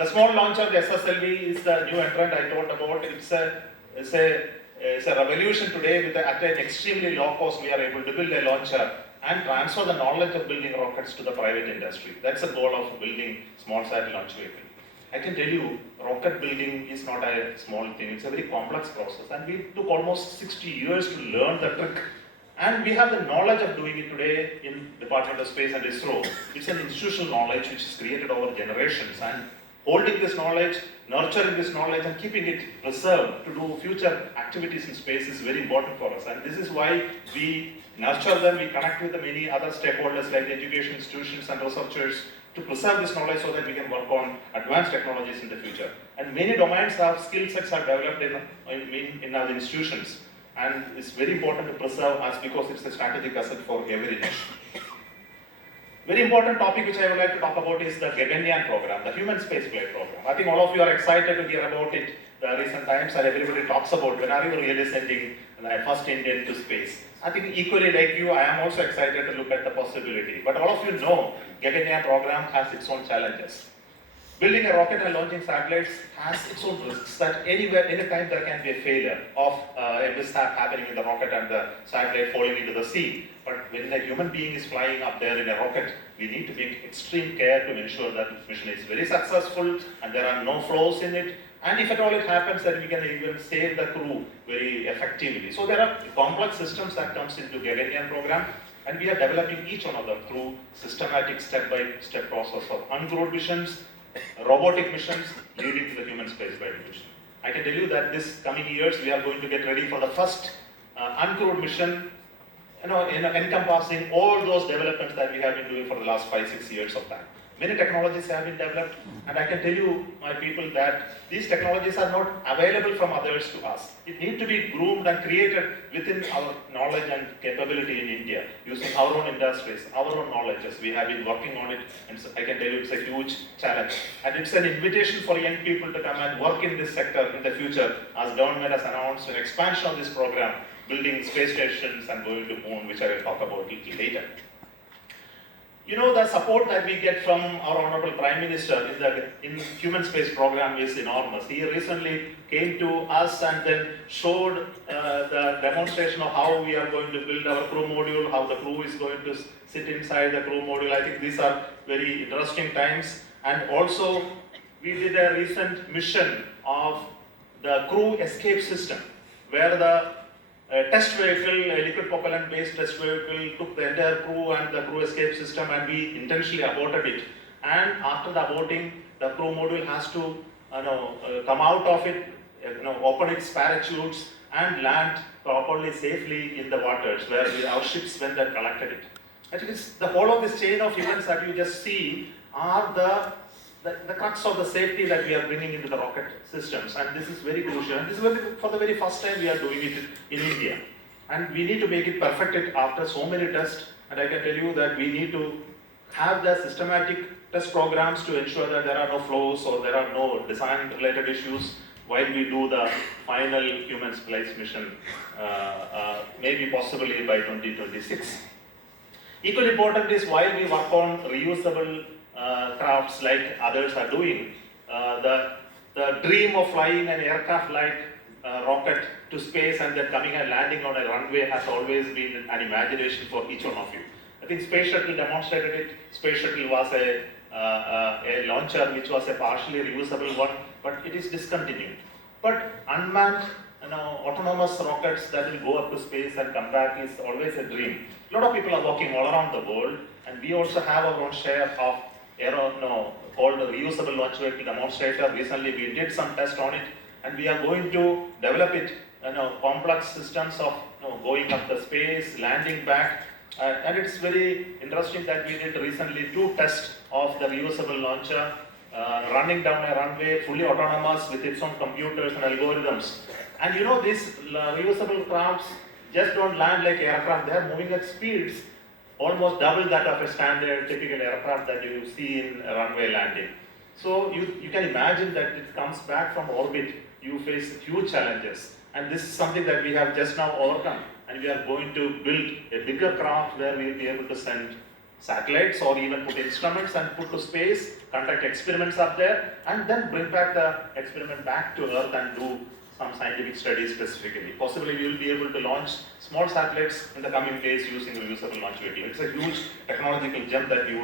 The small launcher, the SSLV, is the new entrant I told about. It's a revolution today. At an extremely low cost, we are able to build a launcher and transfer the knowledge of building rockets to the private industry. That's the goal of building small satellite launch vehicle. I can tell you, rocket building is not a small thing. It's a very complex process, and we took almost 60 years to learn the trick. And we have the knowledge of doing it today in Department of Space and ISRO. It's an institutional knowledge which is created over generations, and holding this knowledge, nurturing this knowledge, and keeping it preserved to do future activities in space is very important for us. And this is why we nurture them, we connect with the many other stakeholders like education institutions and researchers to preserve this knowledge so that we can work on advanced technologies in the future. And many domains have skill sets are developed in our institutions. And it's very important to preserve us because it's a strategic asset for every nation. Very important topic which I would like to talk about is the Gaganyaan program, the human spaceflight program. I think all of you are excited to hear about it the recent times, and everybody talks about when are you really sending the first Indian to space. I think equally like you, I am also excited to look at the possibility. But all of you know, Gaganyaan program has its own challenges. Building a rocket and launching satellites has its own risks that anywhere, anytime there can be a failure of a mishap happening in the rocket and the satellite falling into the sea. But when a human being is flying up there in a rocket, we need to take extreme care to ensure that the mission is very successful and there are no flaws in it. And if at all it happens, that we can even save the crew very effectively. So there are complex systems that comes into Gaganyaan program, and we are developing each one of them through systematic step-by-step process of uncrewed missions, robotic missions leading to the human spaceflight mission. I can tell you that this coming years we are going to get ready for the first uncrewed mission, encompassing all those developments that we have been doing for the last 5-6 years of time. Many technologies have been developed, and I can tell you, my people, that these technologies are not available from others to us. It needs to be groomed and created within our knowledge and capability in India, using our own industries, our own knowledges. We have been working on it, and so I can tell you it's a huge challenge. And it's an invitation for young people to come and work in this sector in the future, as government has announced an expansion of this program, building space stations and going to moon, which I will talk about a little later. You know, the support that we get from our Honorable Prime Minister in human space program is enormous. He recently came to us and then showed the demonstration of how we are going to build our crew module, how the crew is going to sit inside the crew module. I think these are very interesting times. And also, we did a recent mission of the crew escape system, where the test vehicle, a liquid propellant based test vehicle, took the entire crew and the crew escape system, and we intentionally aborted it. And after the aborting, the crew module has to come out of it, open its parachutes and land properly, safely in the waters where our ships went and collected it. I think it's the whole of this chain of events that you just see are the crux of the safety that we are bringing into the rocket systems, and this is very crucial. And this is for the very first time we are doing it in India, and we need to make it perfect after so many tests. And I can tell you that we need to have the systematic test programs to ensure that there are no flaws or there are no design-related issues while we do the final human space mission, maybe possibly by 2026. Equally important is while we work on reusable crafts like others are doing, the dream of flying an aircraft like rocket to space and then coming and landing on a runway has always been an imagination for each one of you. I think Space Shuttle demonstrated it. Space Shuttle was a launcher which was a partially reusable one, but it is discontinued. But unmanned, autonomous rockets that will go up to space and come back is always a dream. A lot of people are working all around the world, and we also have our own share of called the reusable launch vehicle demonstrator. Recently we did some tests on it, and we are going to develop it, complex systems of going up the space, landing back. And it's very interesting that we did recently 2 tests of the reusable launcher running down a runway, fully autonomous with its own computers and algorithms. And these reusable crafts just don't land like aircraft. They are moving at speeds almost double that of a standard typical aircraft that you see in a runway landing. So you can imagine that it comes back from orbit, you face huge challenges. And this is something that we have just now overcome. And we are going to build a bigger craft where we will be able to send satellites or even put instruments and put to space, conduct experiments up there, and then bring back the experiment back to Earth and do some scientific studies specifically. Possibly we will be able to launch small satellites in the coming days using a reusable launch vehicle. It's a huge technological jump that we would